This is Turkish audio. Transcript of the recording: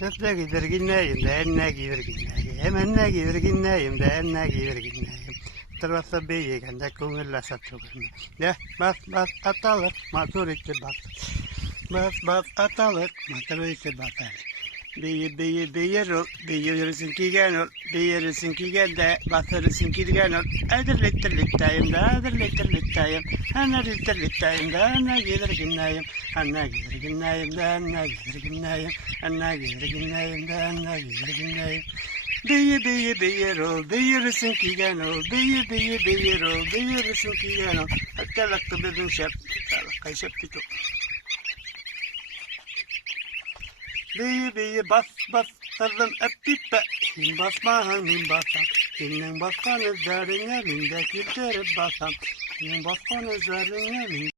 Nasıl gider gineyim de enne gider gineyim. Enne gider gineyim de enne gider gineyim. Tırvasa beyigen de kumilla satılır. Ya bas bas atalık maturite bas. Bas bas atalık maturite basar. Beyir ol, beyirsin ki gen ol, beyirsin ki gen de, batırırsın ki gen ol. Edirliktirliktayım da, edirliktirliktayım. Edirliktirliktayım da, enne gider gineyim. Enne gider gineyim de, enne gider gineyim. Enne gider gineyim de, enne gider gineyim. Beyir ol, beyirsin ki gen ol, beyir ol, beyirsin ki gen ol. Hakkalaktı bebeğim şep, hakkalakkay şep pito. Bas bas kızım epipe basma min basam senin baskan üzerine min de kültürü basam senin baskan üzerine min